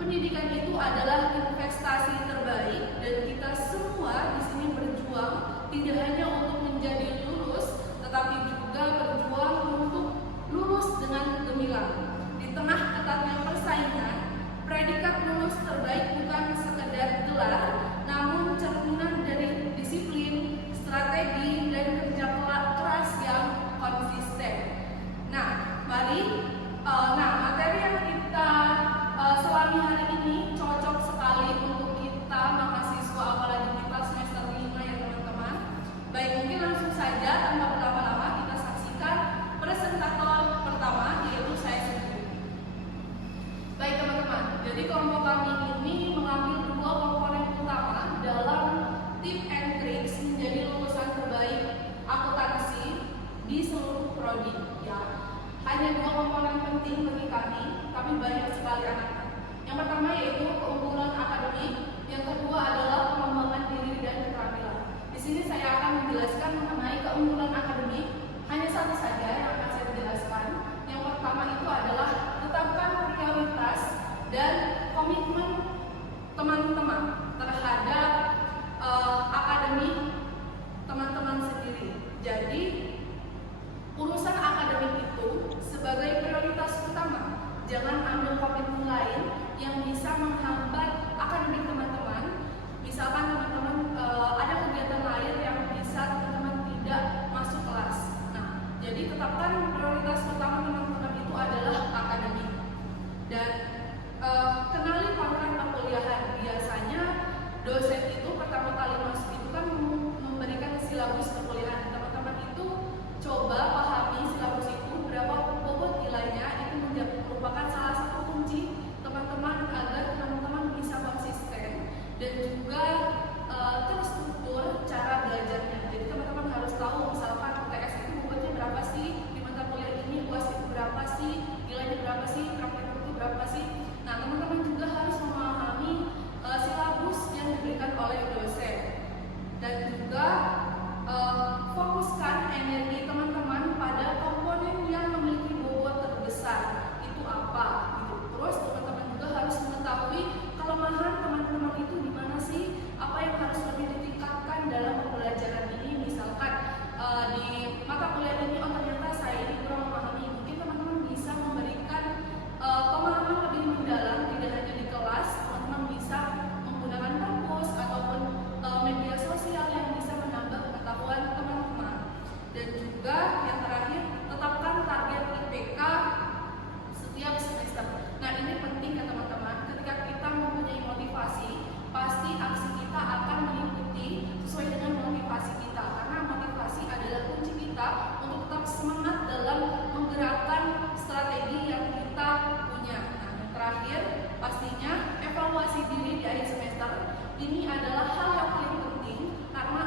pendidikan itu adalah investasi terbaik dan kita semua di sini berjuang tidak hanya untuk menjadi lulus, tetapi juga berjuang untuk lulus dengan gemilang. Di tengah ketatnya persaingan, predikat lulus terbaik bukan sekedar gelar, namun cerminan dari disiplin, strategi, dan kerja keras yang konsisten. Nah, materi yang kita selami hari ini cocok sekali untuk kita mahasiswa, apalagi kita semester 5 ya teman-teman. Baik, mungkin langsung saja tanpa berlama-lama kita saksikan presentator pertama, yaitu saya sendiri. Baik teman-teman, jadi kelompok kami ini mengambil dua komponen utama dalam tip and tricks menjadi lulusan terbaik akuntansi di seluruh prodi. Ya, hanya dua komponen penting bagi kami, tapi banyak sekali anaknya. Yang pertama yaitu keunggulan akademik, yang kedua adalah pengembangan diri dan keterampilan. Di sini saya akan menjelaskan mengenai keunggulan akademik, hanya satu saja yang akan saya jelaskan. Yang pertama itu adalah tetapkan prioritas dan komitmen teman-teman terhadap akademik teman-teman sendiri. Jadi urusan akademik itu sebagai prioritas utama. Jangan ambil komitmen lain yang bisa menghambat akademik teman-teman. Misalkan teman-teman ada kegiatan lain yang bisa teman-teman tidak masuk kelas. Nah, jadi tetapkan prioritas utama teman-teman itu adalah akademik. Dan kenali kontrak perkuliahan. Biasanya dosen itu pertama kali masuk itu kan memberikan silabus perkuliahan. Teman-teman itu coba pahami silabus itu, berapa bobot nilainya, itu merupakan salah satu kunci teman-teman agar teman-teman bisa konsisten dan juga terstruktur cara belajarnya. Jadi teman-teman harus tahu misalkan UTS itu bobotnya berapa sih, di mata kuliah ini UAS itu berapa sih, nilainya berapa sih, praktek itu berapa sih. Nah, teman-teman juga harus memahami silabus yang diberikan oleh dosen dan juga fokuskan energi teman-teman pada komponen yang memiliki bobot terbesar. Itu apa gitu. Terus teman-teman juga harus mengetahui kelemahan teman-teman itu di mana sih, apa yang harus lebih ditingkatkan dalam pembelajaran ini. Misalkan di mata kuliah ini, oh ternyata saya ini kurang memahami. Mungkin teman-teman bisa memberikan pemahaman lebih mendalam, tidak hanya di kelas. Teman-teman bisa menggunakan perpus ataupun media sosial yang bisa menambah pengetahuan teman-teman. Dan juga yang terakhir, tetapkan target IPK setiap semester. Nah, ini penting ya teman-teman. Ketika kita mempunyai motivasi, pasti aksi kita akan mengikuti sesuai dengan motivasi kita, karena motivasi adalah kunci kita untuk tetap semangat dalam menggerakkan strategi yang kita punya. Nah, yang terakhir pastinya evaluasi diri di akhir semester. Ini adalah hal yang paling penting karena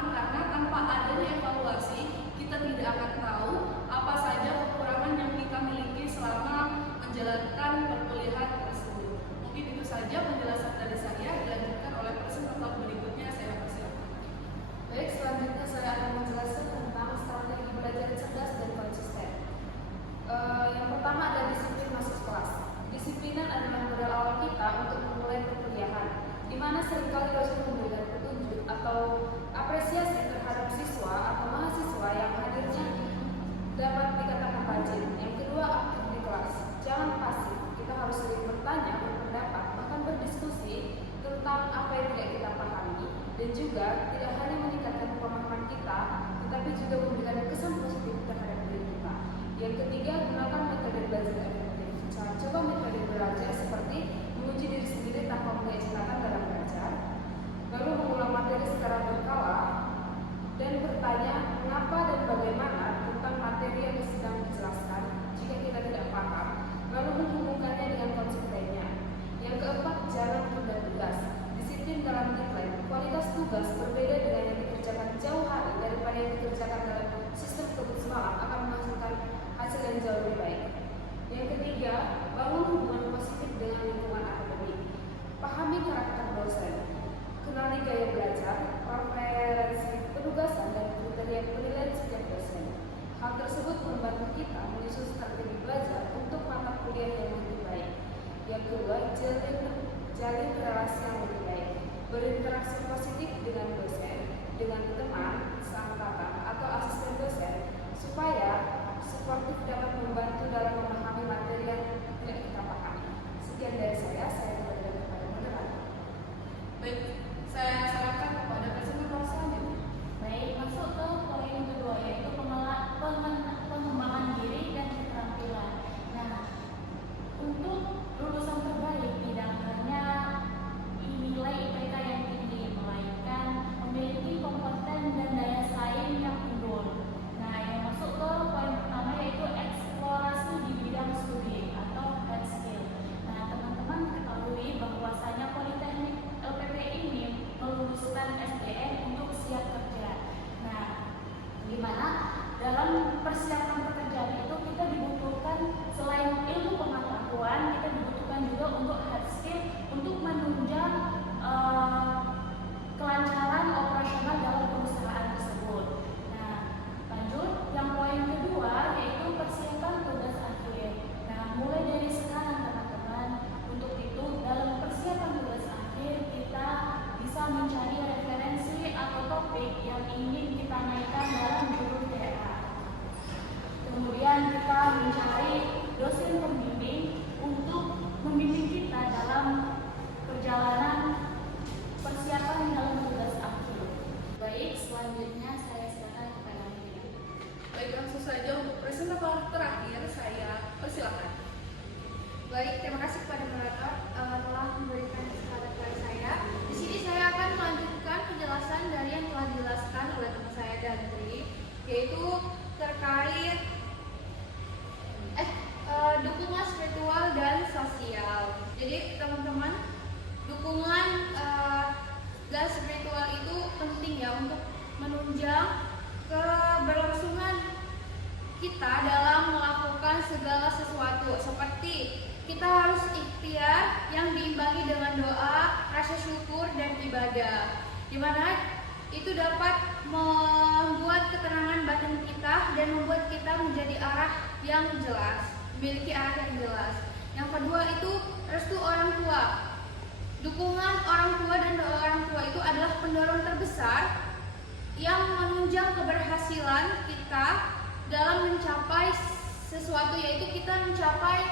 tanpa adanya evaluasi kita tidak akan tahu apa saja kekurangan yang kita miliki selama menjalankan perkuliahan tersebut. Mungkin itu saja penjelasan dari saya, dilanjutkan oleh presentator berikutnya. Saya persilakan. Baik, selanjutnya saya akan menjelaskan tentang strategi belajar cerdas dan konsisten. Yang pertama adalah disiplin masuk kelas. Disiplinan adalah modal awal kita untuk memulai perkuliahan, di mana seringkali dosen memberikan petunjuk atau apresiasi terhadap siswa atau mahasiswa yang hadirnya dapat dikatakan rajin. Yang kedua, aktif di kelas. Jangan pasif. Kita harus sering bertanya, berpendapat, bahkan berdiskusi tentang apa yang tidak kita pahami, dan juga tidak hanya meningkatkan pemahaman kita, tetapi juga memberikan kesan positif terhadap diri kita. Yang ketiga, gunakan metode belajar efektif. Coba metode belajar seperti menguji diri sendiri tanpa mengeksanakan dalam belajar, lalu mengulang materi secara berkala, dan bertanya mengapa dan bagaimana tentang materi yang sedang dijelaskan jika kita tidak paham, lalu menghubungkannya dengan konsekuensinya. Yang keempat, jangan tunda tugas. Disiplin dalam deadline. Kualitas tugas berbeda dengan yang dikerjakan jauh hari daripada yang dikerjakan dalam sistem kebut semalam akan menghasilkan hasil yang jauh lebih berinteraksi positif dengan dosen, dengan teman, seangkatan, atau asisten dosen, supaya suportif dapat membantu dalam memahami materi yang tidak kita pahami. Sekian dari saya kembalikan kepada moderator. Baik, saya sarankan kepada presentator selanjutnya. Baik, masuk ke poin kedua yaitu pengembangan diri dan keterampilan. Nah, untuk lulusan terbaik tidak hanya nilai IPK yang tinggi, melainkan memiliki kompeten dan daya saing yang unggul. Nah, yang masuk ke poin pertama yaitu eksplorasi di bidang studi atau hard skill. Nah, teman-teman ketahui bahwasanya Politeknik LPP ini meluluskan SDM untuk siap kerja. Nah, di mana dalam persiapan pekerjaan itu kita dibutuhkan selain ilmu pengetahuan, kita dibutuhkan juga untuk hard skill untuk menunjang kelancaran operasional dalam perusahaan tersebut. Nah, lanjut yang poin kedua yaitu persiapan tugas akhir. Nah, mulai dari sekarang teman-teman, untuk itu dalam persiapan tugas akhir kita bisa mencari referensi atau topik yang ingin kita naikkan dalam judul TA. Kemudian kita mencari dosen pembimbing untuk membimbing kita dalam perjalanan persiapan dalam tugas akhir. Baik, selanjutnya saya silakan kepada Miriam. Baik, langsung saja untuk presentator terakhir saya persilakan. Baik, terima kasih kepada moderator telah memberikan kesempatan kepada saya. Di sini saya akan melanjutkan penjelasan dari yang telah dijelaskan oleh teman saya Dantri, yaitu terkait dukungan spiritual dan sosial. Jadi teman-teman, dukungan dan spiritual itu penting ya untuk menunjang keberlangsungan kita dalam melakukan segala sesuatu. Seperti kita harus ikhtiar yang diimbangi dengan doa, rasa syukur, dan ibadah, di mana itu dapat membuat ketenangan batin kita dan membuat kita menjadi arah yang jelas, memiliki arah yang jelas. Yang kedua itu restu orang tua. Dukungan orang tua dan doa orang tua itu adalah pendorong terbesar yang menunjang keberhasilan kita dalam mencapai sesuatu, yaitu kita mencapai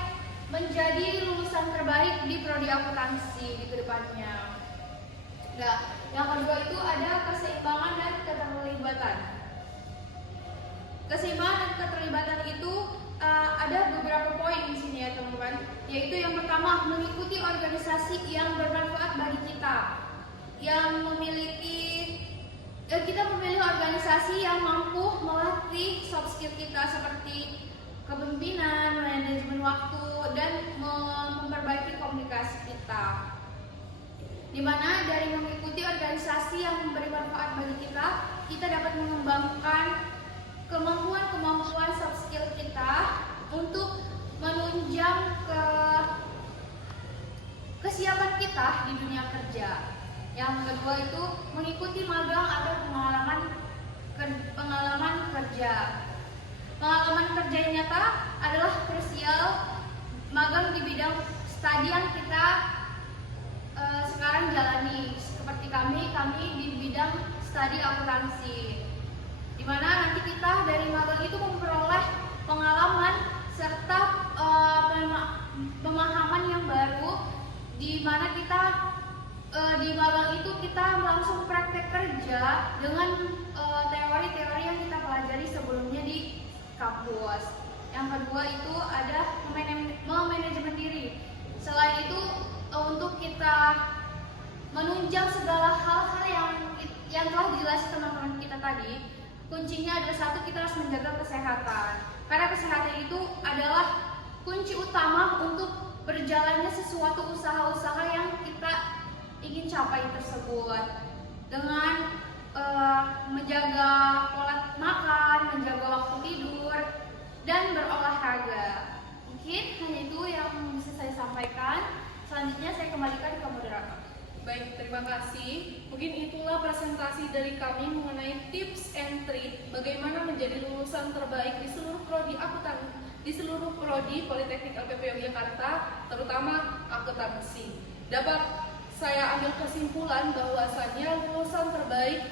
menjadi lulusan terbaik di prodi akuntansi di kedepannya. Nah, yang kedua itu ada keseimbangan dan keterlibatan. Keseimbangan dan keterlibatan itu ada beberapa poin di sini ya teman-teman. Yaitu yang pertama, mengikuti organisasi yang bermanfaat bagi kita, yang kita memilih organisasi yang mampu melatih soft skill kita seperti kepemimpinan, manajemen waktu, dan memperbaiki komunikasi kita. Dimana dari mengikuti organisasi yang memberi manfaat bagi kita, kita dapat mengembangkan kemampuan soft skill kita untuk menunjang kesiapan kita di dunia kerja. Yang kedua itu mengikuti magang atau pengalaman kerja. Pengalaman kerja yang nyata adalah krusial. Magang di bidang studi yang kita sekarang jalani, seperti kami di bidang studi akuntansi, di mana nanti kita dari magang itu memperoleh pengalaman serta pemahaman yang baru, di mana kita di magang itu kita langsung praktek kerja dengan teori-teori yang kita pelajari sebelumnya di kampus. Yang kedua itu ada memanajemen diri. Selain itu untuk kita menunjang segala hal-hal yang telah dijelaskan teman-teman kita tadi, kuncinya adalah satu, kita harus menjaga kesehatan. Karena kesehatan itu adalah kunci utama untuk berjalannya sesuatu usaha-usaha yang kita ingin capai tersebut. Dengan menjaga pola makan, menjaga waktu tidur, dan berolahraga. Mungkin hanya itu yang bisa saya sampaikan. Selanjutnya saya kembalikan ke moderator. Baik, terima kasih. Mungkin itulah presentasi dari kami mengenai tips and trick bagaimana menjadi lulusan terbaik di seluruh prodi Politeknik LPP Yogyakarta, terutama akuntansi. Dapat saya ambil kesimpulan bahwasannya lulusan terbaik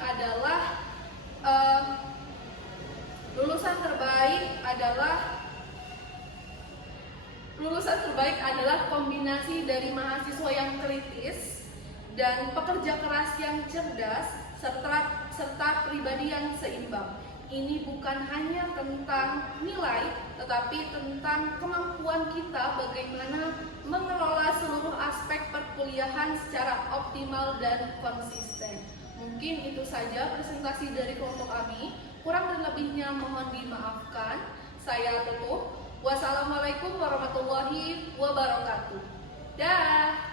adalah kombinasi dari mahasiswa yang kritis dan pekerja keras yang cerdas serta pribadi yang seimbang. Ini bukan hanya tentang nilai, tetapi tentang kemampuan kita bagaimana mengelola seluruh aspek perkuliahan secara optimal dan konsisten. Mungkin itu saja presentasi dari kelompok kami. Kurang dan lebihnya mohon dimaafkan. Saya tutup. Wassalamualaikum warahmatullahi wabarakatuh. Dah.